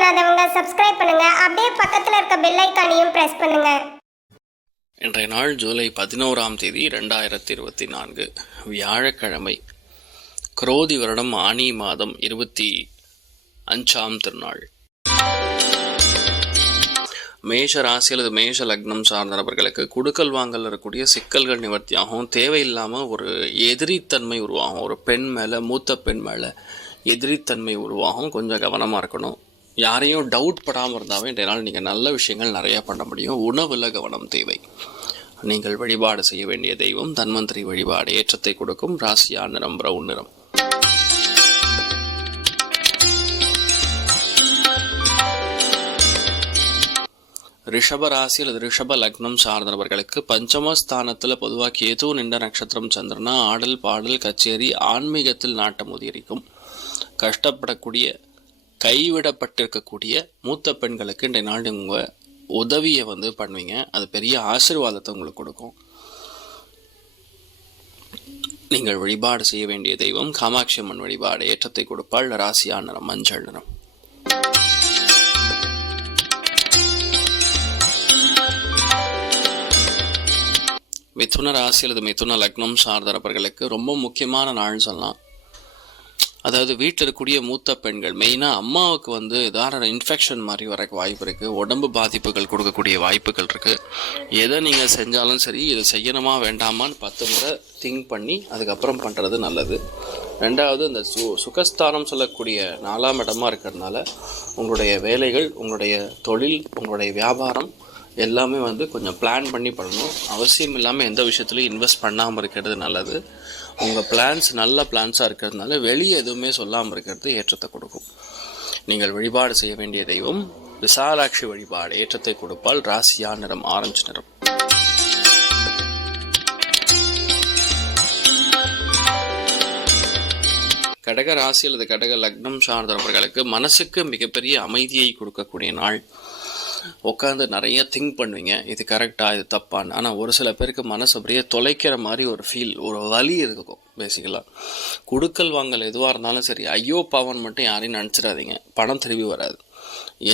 பண்ணாதவங்க சப்ஸ்கிரைப் பண்ணுங்க. அப்படியே பக்கத்துல இருக்க பெல் ஐகானையும் பிரஸ் பண்ணுங்க. இன்றைய நாள் ஜூலை 11ஆம் தேதி 2024 வியாழக்கிழமை. குரோதி வருடம் ஆனி மாதம் 25ஆம் திருநாள். மேஷ ராசி அல்லது மேஷ லக்னம் சார்ந்த நபர்களுக்கு குடுக்கல் வாங்கல் இருக்கக்கூடிய சிக்கல்கள் நிவர்த்தியாகும். தேவையில்லாமல் ஒரு எதிரித்தன்மை உருவாகும். ஒரு பெண் மேலே, மூத்த பெண் மேலே எதிரித்தன்மை உருவாகும். கொஞ்சம் கவனமாக இருக்கணும். யாரையும் டவுட் படாமல் இருந்தாவே இன்றைய நாள் நீங்கள் நல்ல விஷயங்கள் நிறையா பண்ண முடியும். உணவில் கவனம் தேவை. நீங்கள் வழிபாடு செய்ய வேண்டிய தெய்வம் தன்வந்திரி வழிபாடு. ஏற்றத்தை கொடுக்கும். ராசியா நிறம் பிரவுன் நிறம். ரிஷப ராசி அல்லது ரிஷப லக்னம் சார்ந்தவர்களுக்கு பஞ்சமஸ்தானத்தில் பொதுவாக கேது நின்ற நட்சத்திரம் சந்திரனா ஆடல் பாடல் கச்சேரி ஆன்மீகத்தில் நாட்டம் உதிரிக்கும். கஷ்டப்படக்கூடிய கைவிடப்பட்டிருக்கக்கூடிய மூத்த பெண்களுக்கு இன்றைய நாள் உங்கள் உதவியை பண்ணுவீங்க. அது பெரிய ஆசீர்வாதத்தை உங்களுக்கு கொடுக்கும். நீங்கள் வழிபாடு செய்ய வேண்டிய தெய்வம் காமாட்சி அம்மன் வழிபாடு. ஏற்றத்தை கொடுப்பாள். ராசியா நிறம் மஞ்சள் நிறம். மிதுன ராசி அல்லது மிதுன லக்னம் சார்ந்த நபர்களுக்கு ரொம்ப முக்கியமான நாள்னு சொல்லலாம். அதாவது வீட்டில் இருக்கக்கூடிய மூத்த பெண்கள், மெயினாக அம்மாவுக்கு ஏதாவது இன்ஃபெக்ஷன் மாதிரி வர வாய்ப்பு இருக்குது. உடம்பு பாதிப்புகள் கொடுக்கக்கூடிய வாய்ப்புகள் இருக்குது. எதை நீங்கள் செஞ்சாலும் சரி, இதை செய்யணுமா வேண்டாமான்னு 10 முறை திங்க் பண்ணி அதுக்கப்புறம் பண்ணுறது நல்லது. ரெண்டாவது, இந்த சுகஸ்தானம் சொல்லக்கூடிய 4ஆம் இடமா இருக்கிறதுனால உங்களுடைய வேலைகள், உங்களுடைய தொழில், உங்களுடைய வியாபாரம் எல்லாமே கொஞ்சம் பிளான் பண்ணி பண்ணணும். அவசியம் இல்லாமல் எந்த விஷயத்துலையும் இன்வெஸ்ட் பண்ணாமல் இருக்கிறது நல்லது. உங்கள் பிளான்ஸ் நல்ல பிளான்ஸாக இருக்கிறதுனால வெளியே எதுவுமே சொல்லாமல் இருக்கிறது ஏற்றத்தை கொடுக்கும். நீங்கள் வழிபாடு செய்ய வேண்டிய தெய்வம் விசாலாட்சி வழிபாடு. ஏற்றத்தை கொடுப்பால். ராசியா நிறம் ஆரஞ்சு நிறம். கடக ராசி அல்லது கடக லக்னம் சார்ந்தவர்களுக்கு மனசுக்கு மிகப்பெரிய அமைதியை கொடுக்கக்கூடிய நாள். உட்காந்து நிறைய திங்க் பண்ணுவீங்க, இது கரெக்டாக, இது தப்பான்னு. ஆனால் ஒரு சில பேருக்கு மனசு அப்படியே தொலைக்கிற மாதிரி ஒரு ஃபீல், ஒரு வலி இருக்கும். பேசிக்கலாம் குடுக்கல் வாங்கல் எதுவாக இருந்தாலும் சரி, ஐயோ பாவன் மட்டும் யாரையும் நினச்சிடாதீங்க. பணம் திரும்பி வராது.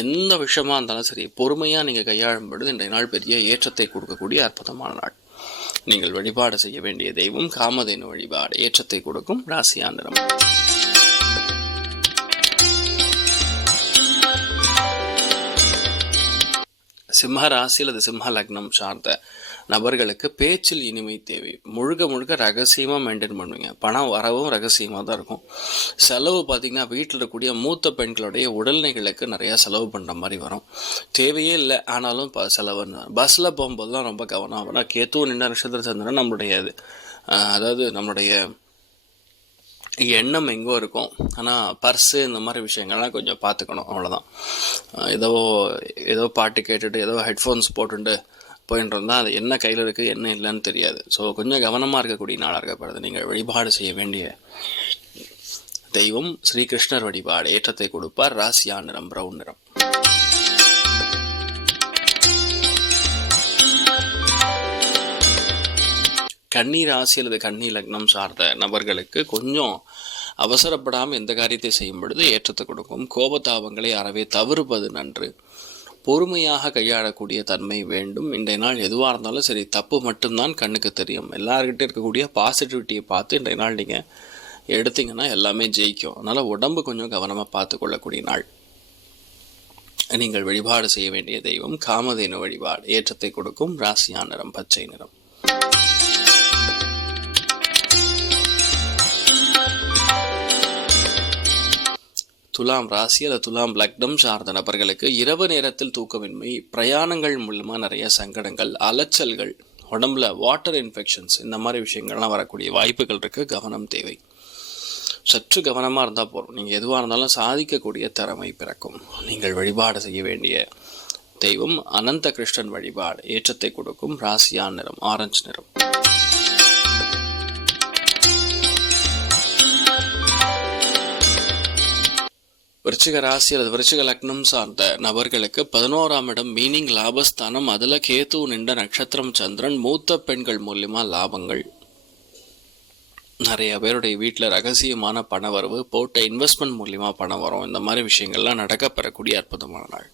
எந்த விஷயமா இருந்தாலும் சரி, பொறுமையாக நீங்கள் கையாளும் பொழுது இன்றைய நாள் பெரிய ஏற்றத்தை கொடுக்கக்கூடிய அற்புதமான நாள். நீங்கள் வழிபாடு செய்ய வேண்டிய தெய்வம் காமதேனு வழிபாடு. ஏற்றத்தை கொடுக்கும். ராசியா நிறம். சிம்ம ராசி அல்லது சிம்ம லக்னம் சார்ந்த நபர்களுக்கு பேச்சில் இனிமை தேவை. முழுக்க ரகசியமாக மெயின்டைன் பண்ணுவீங்க. பணம் வரவும் ரகசியமாக தான் இருக்கும். செலவு பார்த்திங்கன்னா வீட்டில் இருக்கக்கூடிய மூத்த பெண்களுடைய உடல்நிலைகளுக்கு நிறையா செலவு பண்ணுற மாதிரி வரும். தேவையே இல்லை, ஆனாலும் செலவு. பஸ்ஸில் போகும்போது தான் ரொம்ப கவனம். ஆனால் கேத்து நின்ற நட்சத்திர சந்திரன் நம்மளுடைய எண்ணம் எங்கோ இருக்கும். ஆனால் பர்ஸு இந்த மாதிரி விஷயங்கள்லாம் கொஞ்சம் பார்த்துக்கணும். அவ்வளோதான். ஏதோ பாட்டு கேட்டுட்டு ஏதோ ஹெட்ஃபோன்ஸ் போட்டுட்டு போயிட்டு இருந்தால் அது என்ன கையில் இருக்குது என்ன இல்லைன்னு தெரியாது. ஸோ கொஞ்சம் கவனமாக இருக்கக்கூடிய நாளாக இருக்கப்படுது. நீங்கள் வழிபாடு செய்ய வேண்டிய தெய்வம் ஸ்ரீகிருஷ்ணர் வழிபாடு. ஏற்றத்தை கொடுப்பார். ராசியா நிறம் பிரவுன் நிறம். கன்னி ராசி அல்லது கன்னி லக்னம் சார்ந்த நபர்களுக்கு கொஞ்சம் அவசரப்படாமல் எந்த காரியத்தை செய்யும் பொழுது ஏற்றத்தை கொடுக்கும். கோபதாபங்களை அறவே தவிர்ப்பது நன்று. பொறுமையாக கையாளக்கூடிய தன்மை வேண்டும். இன்றைய நாள் எதுவாக இருந்தாலும் சரி, தப்பு மட்டும்தான் கண்ணுக்கு தெரியும். எல்லார்கிட்ட இருக்கக்கூடிய பாசிட்டிவிட்டியை பார்த்து இன்றைய நாள் நீங்கள் எடுத்தீங்கன்னா எல்லாமே ஜெயிக்கும். அதனால் உடம்பு கொஞ்சம் கவனமாக பார்த்து கொள்ளக்கூடிய நாள். நீங்கள் வழிபாடு செய்ய வேண்டிய தெய்வம் காமதேனு வழிபாடு. ஏற்றத்தை கொடுக்கும். ராசியா நிறம் பச்சை நிறம். துலாம் ராசி அல்லது துலாம் லக்னம் சார்ந்த நபர்களுக்கு இரவு நேரத்தில் தூக்கமின்மை, பிரயாணங்கள் மூலமாக நிறைய சங்கடங்கள், அலைச்சல்கள், உடம்புல வாட்டர் இன்ஃபெக்ஷன்ஸ், இந்த மாதிரி விஷயங்கள்லாம் வரக்கூடிய வாய்ப்புகள் இருக்குது. கவனம் தேவை. சற்று கவனமாக இருந்தால் போதும். நீங்கள் எதுவாக இருந்தாலும் சாதிக்கக்கூடிய திறமை பிறக்கும். நீங்கள் வழிபாடு செய்ய வேண்டிய தெய்வம் அனந்த கிருஷ்ணன் வழிபாடு. ஏற்றத்தை கொடுக்கும். ராசியா நிறம் ஆரஞ்சு நிறம். விருச்சிக ராசி அல்லது விருச்சிக லக்னம் சார்ந்த நபர்களுக்கு 11ஆம் இடம் மீனிங் லாபஸ்தானம். அதில் கேத்து நின்ற நட்சத்திரம் சந்திரன். மூத்த பெண்கள் மூலியமா லாபங்கள். நிறைய பேருடைய வீட்டில் ரகசியமான பண வரவு, போட்ட இன்வெஸ்ட்மெண்ட் மூலியமாக பணம் வரும். இந்த மாதிரி விஷயங்கள்லாம் நடக்கப்பெறக்கூடிய அற்புதமான நாள்.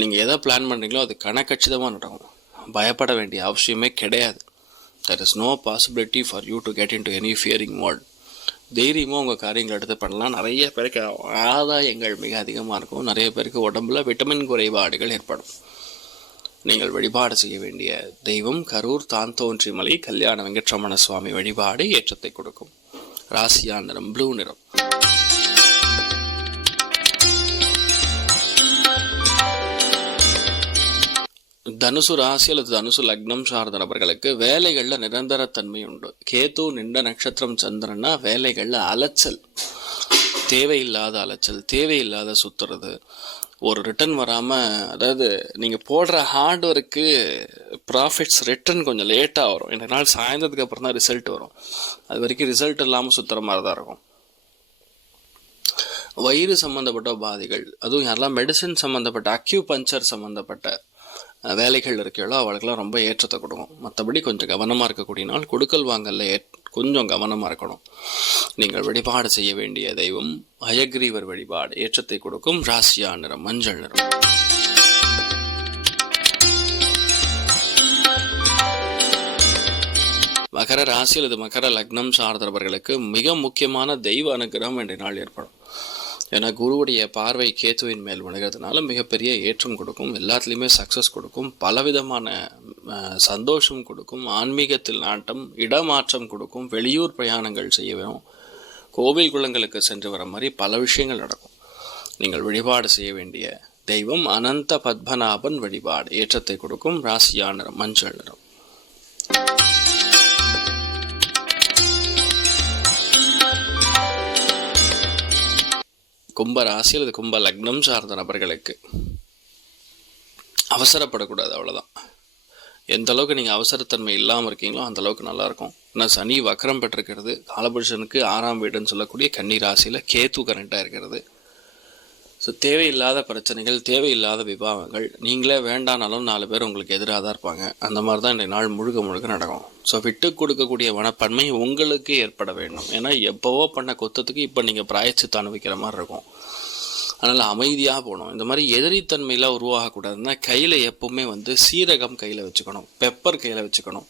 நீங்கள் எதை பிளான் பண்ணுறீங்களோ அது கணக்கச்சிதமாக நடக்கும். பயப்பட வேண்டிய அவசியமே கிடையாது. There is no possibility for you to get into any fearing mode. தைரியமாக உங்கள் காரியங்கள் எடுத்து பண்ணலாம். நிறைய பேருக்கு ஆதாயங்கள் மிக அதிகமாக இருக்கும். நிறைய பேருக்கு உடம்புல விட்டமின் குறைபாடுகள் ஏற்படும். நீங்கள் வழிபாடு செய்ய வேண்டிய தெய்வம் கரூர் தான்தோன்றிமலை கல்யாண வெங்கட்ரமண சுவாமி வழிபாடு ஏற்றத்தை கொடுக்கும். ராசியா நிறம் ப்ளூ நிறம். தனுசு ராசி அல்லது தனுசு லக்னம் சார்ந்த நபர்களுக்கு வேலைகளில் நிரந்தரத்தன்மை உண்டு. கேது நின்ற நட்சத்திரம் சந்திரன்னா வேலைகளில் அலைச்சல், தேவையில்லாத அலைச்சல், தேவையில்லாத சுத்துறது, ஒரு ரிட்டர்ன் வராமல், அதாவது நீங்கள் போடுற ஹார்ட் ஒர்க்கு ப்ராஃபிட்ஸ் ரிட்டர்ன் கொஞ்சம் லேட்டாக வரும். இந்த நாள் சாயந்தரத்துக்கு அப்புறம் தான் ரிசல்ட் வரும். அது வரைக்கும் ரிசல்ட் இல்லாமல் சுற்றுற மாதிரி தான் இருக்கும். வயிறு சம்மந்தப்பட்ட பாதிகள், அதுவும் யாரெல்லாம் மெடிசன் சம்மந்தப்பட்ட அக்யூபஞ்சர் சம்மந்தப்பட்ட வேலைகள் இருக்கையோ அவளுக்கெல்லாம் ரொம்ப ஏற்றத்தை கொடுக்கும். மற்றபடி கொஞ்சம் கவனமாக இருக்கக்கூடிய நாள். கொடுக்கல் வாங்கல கொஞ்சம் கவனமாக இருக்கணும். நீங்கள் வழிபாடு செய்ய வேண்டிய தெய்வம் ஹயக்ரீவர் வழிபாடு ஏற்றத்தை கொடுக்கும். ராசியா நிறம் மஞ்சள் நிறம். மகர ராசி அல்லது மகர லக்னம் சார்ந்தவர்களுக்கு மிக முக்கியமான தெய்வ அனுகிரகம் என்ற நாள் ஏற்படும். ஏன்னா குருவுடைய பார்வை கேத்துவின் மேல் விழுகிறதுனால மிகப்பெரிய ஏற்றம் கொடுக்கும். எல்லாத்துலேயுமே சக்ஸஸ் கொடுக்கும். பலவிதமான சந்தோஷம் கொடுக்கும். ஆன்மீகத்தில் நாட்டம், இடமாற்றம் கொடுக்கும். வெளியூர் பிரயாணங்கள் செய்ய வேணும். கோவில் குளங்களுக்கு சென்று வர மாதிரி பல விஷயங்கள் நடக்கும். நீங்கள் வழிபாடு செய்ய வேண்டிய தெய்வம் அனந்த பத்மநாபன் வழிபாடு ஏற்றத்தை கொடுக்கும். ராசியா நிறம் மஞ்சள் நிறம். கும்ப ராசி அல்லது கும்ப லக்னம் சார்ந்த நபர்களுக்கு அவசரப்படக்கூடாது, அவ்வளோதான். எந்த அளவுக்கு நீங்கள் அவசரத்தன்மை இல்லாமல் இருக்கீங்களோ அந்த அளவுக்கு நல்லாயிருக்கும். ஆனால் சனி வக்கரம் பெற்றிருக்கிறது. காலபுருஷனுக்கு 6ஆம் வீடுன்னு சொல்லக்கூடிய கன்னி ராசியில் கேத்து கரண்ட்டாக இருக்கிறது. ஸோ தேவையில்லாத பிரச்சனைகள், தேவையில்லாத விவாதங்கள், நீங்களே வேண்டானாலும் 4 பேர் உங்களுக்கு எதிராக தான் இருப்பாங்க. அந்த மாதிரி தான் இந்த நாள் முழுக்க நடக்கும். ஸோ விட்டு கொடுக்கக்கூடிய மனப்பான்மை உங்களுக்கு ஏற்பட வேண்டும். ஏன்னா எப்போவோ பண்ண கொத்தத்துக்கு இப்போ நீங்கள் பிராயச்சித்து அனுபவிக்கிற மாதிரி இருக்கும். அதனால் அமைதியாக போகணும். இந்த மாதிரி எதிரித்தன்மையெலாம் உருவாகக்கூடாதுன்னா கையில் எப்போவுமே சீரகம் கையில் வச்சுக்கணும், பெப்பர் கையில் வச்சுக்கணும்.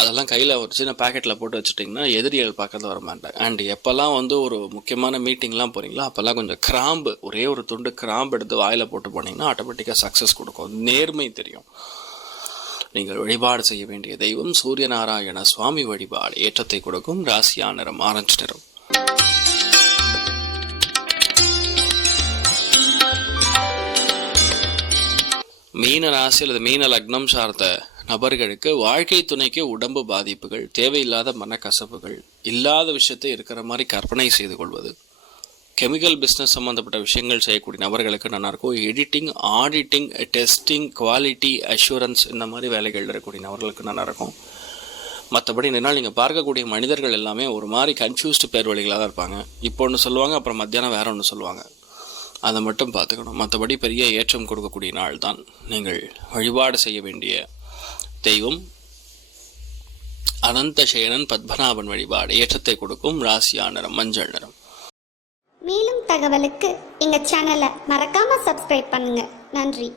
அதெல்லாம் கையில் ஒரு சின்ன பேக்கெட்டில் போட்டு வச்சுட்டிங்கன்னா எதிரிகள் பக்கத்தில் வர மாட்டாங்க. அண்ட் எப்போல்லாம் ஒரு முக்கியமான மீட்டிங்லாம் போகிறீங்களோ அப்போல்லாம் கொஞ்சம் கிராம்பு, ஒரே ஒரு துண்டு கிராம்பு எடுத்து வாயில் போட்டு போனீங்கன்னா ஆட்டோமேட்டிக்காக சக்ஸஸ் கொடுக்கும். நேர்மை தெரியும். நீங்கள் வழிபாடு செய்ய வேண்டிய தெய்வம் சூரியநாராயண சுவாமி வழிபாடு ஏற்றத்தை கொடுக்கும். ராசியா நிறம் ஆரஞ்சு நிறம். மீன ராசி அல்லது மீன லக்னம் சார்ந்த நபர்களுக்கு வாழ்க்கை துணைக்கு உடம்பு பாதிப்புகள், தேவையில்லாத மனக்கசப்புகள், இல்லாத விஷயத்தை இருக்கிற மாதிரி கற்பனை செய்து கொள்வது, கெமிக்கல் பிஸ்னஸ் சம்மந்தப்பட்ட விஷயங்கள் செய்யக்கூடிய நபர்களுக்கு நல்லாயிருக்கும். Editing, auditing, testing, quality assurance இந்த மாதிரி வேலைகள் இருக்கக்கூடிய நபர்களுக்கு நல்லாயிருக்கும். மற்றபடி இந்த நாள் நீங்கள் பார்க்கக்கூடிய மனிதர்கள் எல்லாமே ஒரு மாதிரி கன்ஃபியூஸ்டு பேர் வழிகளாக தான் இருப்பாங்க. இப்போ ஒன்று சொல்லுவாங்க, அப்புறம் மத்தியானம் வேற ஒன்று சொல்லுவாங்க. அதை மட்டும் பார்த்துக்கணும். மற்றபடி பெரிய ஏற்றம் கொடுக்கக்கூடிய நாள் தான். நீங்கள் வழிபாடு செய்ய வேண்டிய தெய்வம் அனந்த சேனன் பத்மநாபன் வழிபாடு ஏற்றத்தை கொடுக்கும். ராசியா நிறம் மஞ்சள் நிறம். மேலும் தகவலுக்கு எங்கள் சேனலை மறக்காமல் சப்ஸ்கிரைப் பண்ணுங்கள். நன்றி.